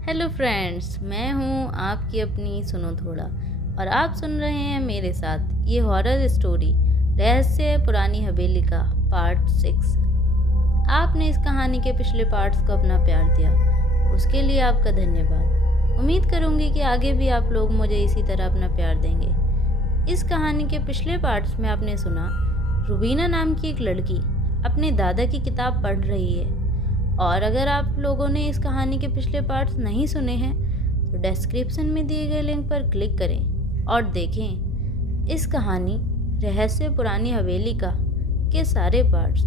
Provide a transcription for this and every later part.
Hello friends, मैं हूँ आपकी अपनी सुनो थोड़ा और आप सुन रहे हैं मेरे साथ ये हॉरर स्टोरी रहस्य पुरानी हवेली का पार्ट 6। आपने इस कहानी के पिछले पार्ट्स को अपना प्यार दिया, उसके लिए आपका धन्यवाद। उम्मीद करूँगी कि आगे भी आप लोग मुझे इसी तरह अपना प्यार देंगे। इस कहानी के पिछले पार्ट्स में आपने सुना रुबीना नाम की एक लड़की अपने दादा की किताब पढ़ रही है। और अगर आप लोगों ने इस कहानी के पिछले पार्ट्स नहीं सुने हैं तो डिस्क्रिप्शन में दिए गए लिंक पर क्लिक करें और देखें इस कहानी रहस्य पुरानी हवेली का के सारे पार्ट्स।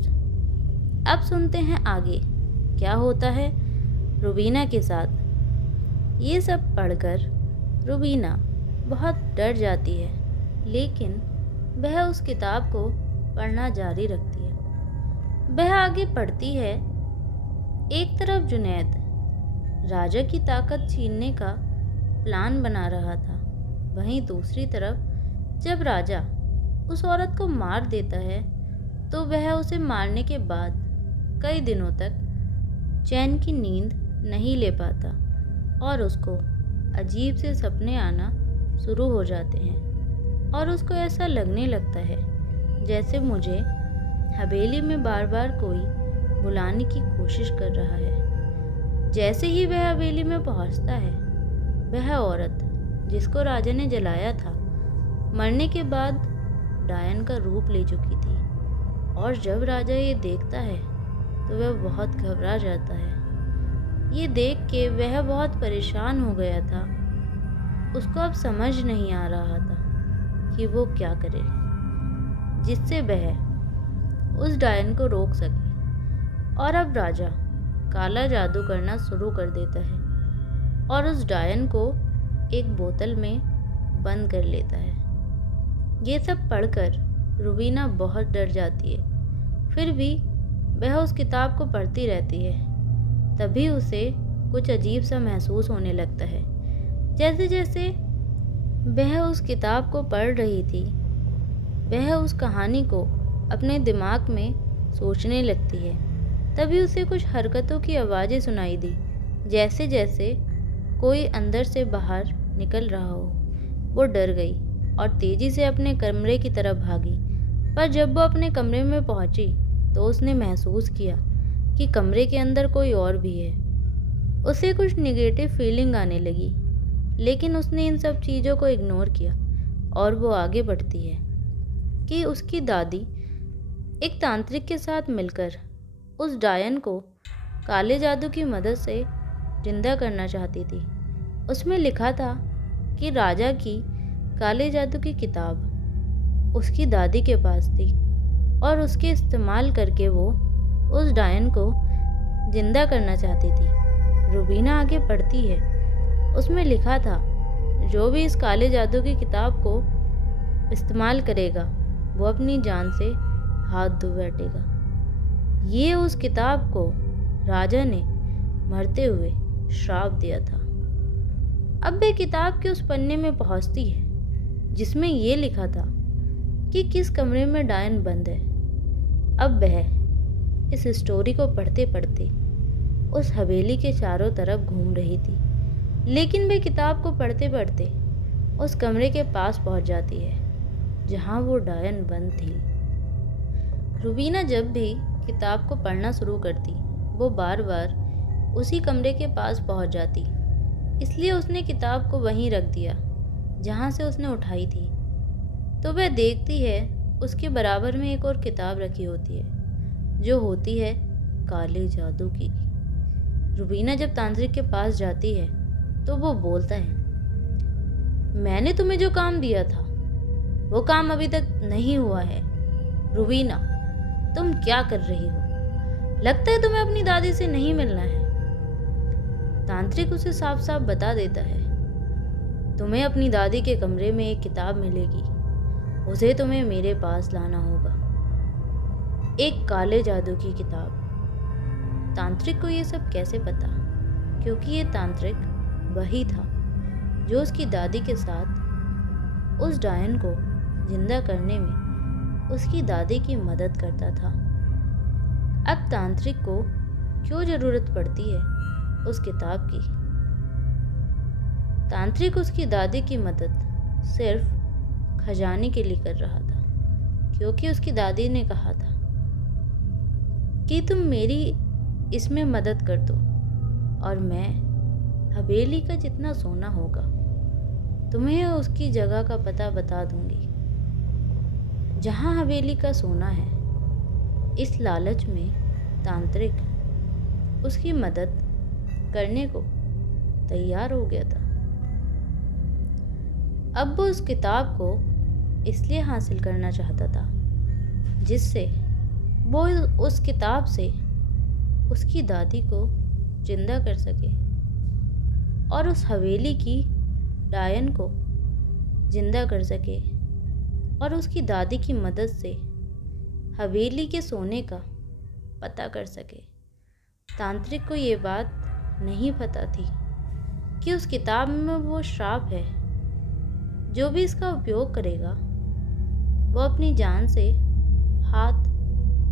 अब सुनते हैं आगे क्या होता है रुबीना के साथ। ये सब पढ़कर रुबीना बहुत डर जाती है, लेकिन वह उस किताब को पढ़ना जारी रखती है। वह आगे पढ़ती है। एक तरफ जुनैद राजा की ताकत छीनने का प्लान बना रहा था, वहीं दूसरी तरफ जब राजा उस औरत को मार देता है तो वह उसे मारने के बाद कई दिनों तक चैन की नींद नहीं ले पाता और उसको अजीब से सपने आना शुरू हो जाते हैं और उसको ऐसा लगने लगता है जैसे मुझे हवेली में बार बार कोई बुलाने की कोशिश कर रहा है। जैसे ही वह हवेली में पहुंचता है, वह औरत जिसको राजा ने जलाया था मरने के बाद डायन का रूप ले चुकी थी। और जब राजा ये देखता है तो वह बहुत घबरा जाता है। ये देख के वह बहुत परेशान हो गया था। उसको अब समझ नहीं आ रहा था कि वो क्या करे जिससे वह उस डायन को रोक सके। और अब राजा काला जादू करना शुरू कर देता है और उस डायन को एक बोतल में बंद कर लेता है। ये सब पढ़कर रुबीना बहुत डर जाती है, फिर भी वह उस किताब को पढ़ती रहती है। तभी उसे कुछ अजीब सा महसूस होने लगता है। जैसे जैसे वह उस किताब को पढ़ रही थी, वह उस कहानी को अपने दिमाग में सोचने लगती है। तभी उसे कुछ हरकतों की आवाज़ें सुनाई दी, जैसे जैसे कोई अंदर से बाहर निकल रहा हो। वो डर गई और तेज़ी से अपने कमरे की तरफ भागी। पर जब वो अपने कमरे में पहुंची तो उसने महसूस किया कि कमरे के अंदर कोई और भी है। उसे कुछ नेगेटिव फीलिंग आने लगी, लेकिन उसने इन सब चीज़ों को इग्नोर किया और वो आगे बढ़ती है कि उसकी दादी एक तांत्रिक के साथ मिलकर उस डायन को काले जादू की मदद से जिंदा करना चाहती थी। उसमें लिखा था कि राजा की काले जादू की किताब उसकी दादी के पास थी और उसके इस्तेमाल करके वो उस डायन को जिंदा करना चाहती थी। रुबीना आगे पढ़ती है। उसमें लिखा था जो भी इस काले जादू की किताब को इस्तेमाल करेगा वो अपनी जान से हाथ धो बैठेगा। ये उस किताब को राजा ने मरते हुए श्राप दिया था। अब वे किताब के उस पन्ने में पहुंचती है जिसमें ये लिखा था कि किस कमरे में डायन बंद है। अब वह इस स्टोरी को पढ़ते पढ़ते उस हवेली के चारों तरफ घूम रही थी, लेकिन वे किताब को पढ़ते पढ़ते उस कमरे के पास पहुंच जाती है जहां वो डायन बंद थी। रुबीना जब भी किताब को पढ़ना शुरू करती, वो बार बार उसी कमरे के पास पहुंच जाती, इसलिए उसने किताब को वहीं रख दिया जहां से उसने उठाई थी। तो वह देखती है उसके बराबर में एक और किताब रखी होती है जो होती है काले जादू की। रुबीना जब तांत्रिक के पास जाती है तो वो बोलता है, मैंने तुम्हें जो काम दिया था वो काम अभी तक नहीं हुआ है। रुबीना, तुम क्या कर रही हो? लगता है तुम्हें अपनी दादी से नहीं मिलना है। तांत्रिक उसे साफ साफ बता देता है, तुम्हें अपनी दादी के कमरे में एक किताब मिलेगी, उसे तुम्हें मेरे पास लाना होगा। एक काले जादू की किताब। तांत्रिक को ये सब कैसे पता? क्योंकि ये तांत्रिक वही था जो उसकी दादी के साथ उस डायन को जिंदा करने में उसकी दादी की मदद करता था। अब तांत्रिक को क्यों ज़रूरत पड़ती है उस किताब की? तांत्रिक उसकी दादी की मदद सिर्फ खजाने के लिए कर रहा था, क्योंकि उसकी दादी ने कहा था कि तुम मेरी इसमें मदद कर दो और मैं हवेली का जितना सोना होगा तुम्हें उसकी जगह का पता बता दूंगी जहाँ हवेली का सोना है। इस लालच में तांत्रिक उसकी मदद करने को तैयार हो गया था। अब वो उस किताब को इसलिए हासिल करना चाहता था जिससे वो उस किताब से उसकी दादी को जिंदा कर सके और उस हवेली की डायन को जिंदा कर सके और उसकी दादी की मदद से हवेली के सोने का पता कर सके। तांत्रिक को ये बात नहीं पता थी कि उस किताब में वो श्राप है, जो भी इसका उपयोग करेगा वो अपनी जान से हाथ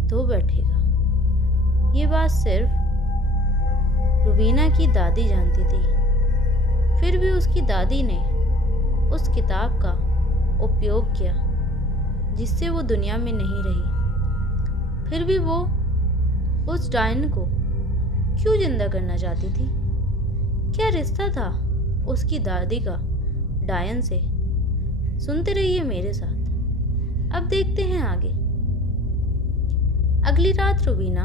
धो बैठेगा। ये बात सिर्फ रुबीना की दादी जानती थी। फिर भी उसकी दादी ने उस किताब का उपयोग किया जिससे वो दुनिया में नहीं रही। फिर भी वो उस डायन को क्यों जिंदा करना चाहती थी? क्या रिश्ता था उसकी दादी का डायन से? सुनते रहिए मेरे साथ। अब देखते हैं आगे। अगली रात रुबीना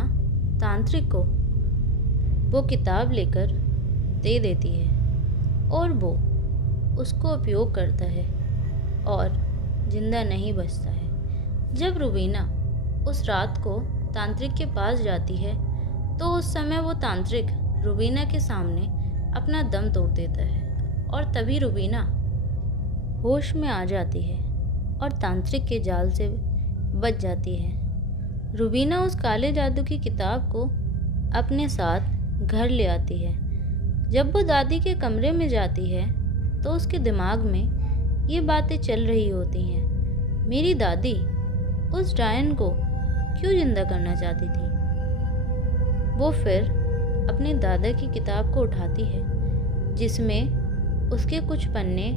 तांत्रिक को वो किताब लेकर दे देती है और वो उसको उपयोग करता है और जिंदा नहीं बचता है। जब रुबीना उस रात को तांत्रिक के पास जाती है तो उस समय वो तांत्रिक रुबीना के सामने अपना दम तोड़ देता है और तभी रुबीना होश में आ जाती है और तांत्रिक के जाल से बच जाती है। रुबीना उस काले जादू की किताब को अपने साथ घर ले आती है। जब वो दादी के कमरे में जाती है तो उसके दिमाग में ये बातें चल रही होती हैं। मेरी दादी उस डायन को क्यों जिंदा करना चाहती थी? वो फिर अपने दादा की किताब को उठाती है जिसमें उसके कुछ पन्ने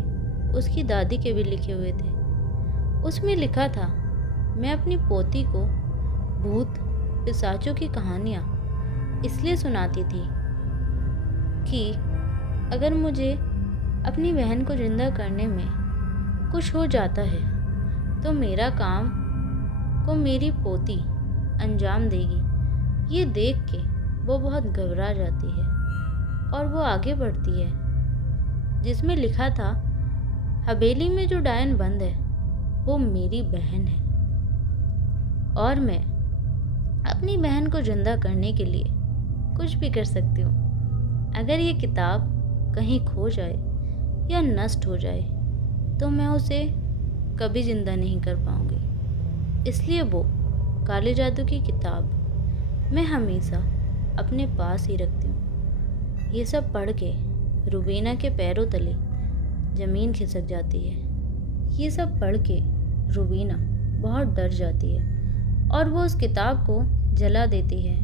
उसकी दादी के भी लिखे हुए थे। उसमें लिखा था, मैं अपनी पोती को भूत पिशाचों की कहानियाँ इसलिए सुनाती थी कि अगर मुझे अपनी बहन को जिंदा करने में कुछ हो जाता है तो मेरा काम को मेरी पोती अंजाम देगी। ये देख के वो बहुत घबरा जाती है और वो आगे बढ़ती है जिसमें लिखा था, हवेली में जो डायन बंद है वो मेरी बहन है और मैं अपनी बहन को जिंदा करने के लिए कुछ भी कर सकती हूँ। अगर ये किताब कहीं खो जाए या नष्ट हो जाए तो मैं उसे कभी जिंदा नहीं कर पाऊँगी। इसलिए वो काले जादू की किताब मैं हमेशा अपने पास ही रखती हूँ। ये सब पढ़ के रुबीना के पैरों तले ज़मीन खिसक जाती है। ये सब पढ़ के रुबीना बहुत डर जाती है और वो उस किताब को जला देती है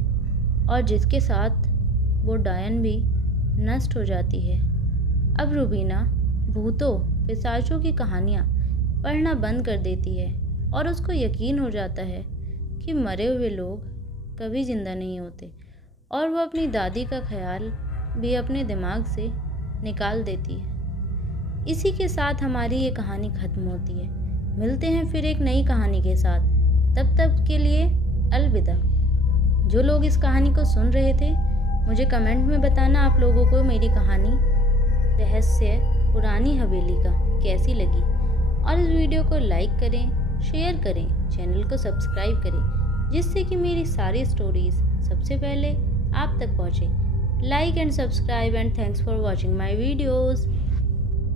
और जिसके साथ वो डायन भी नष्ट हो जाती है। अब रुबीना भूतों पिशाचों की कहानियाँ पढ़ना बंद कर देती है और उसको यकीन हो जाता है कि मरे हुए लोग कभी ज़िंदा नहीं होते और वो अपनी दादी का ख्याल भी अपने दिमाग से निकाल देती है। इसी के साथ हमारी ये कहानी ख़त्म होती है। मिलते हैं फिर एक नई कहानी के साथ। तब तक के लिए अलविदा। जो लोग इस कहानी को सुन रहे थे मुझे कमेंट में बताना आप लोगों को मेरी कहानी रहस्य पुरानी हवेली का कैसी लगी और इस वीडियो को लाइक करें, शेयर करें, चैनल को सब्सक्राइब करें जिससे कि मेरी सारी स्टोरीज़ सबसे पहले आप तक पहुँचे। Like and subscribe and thanks for watching my videos.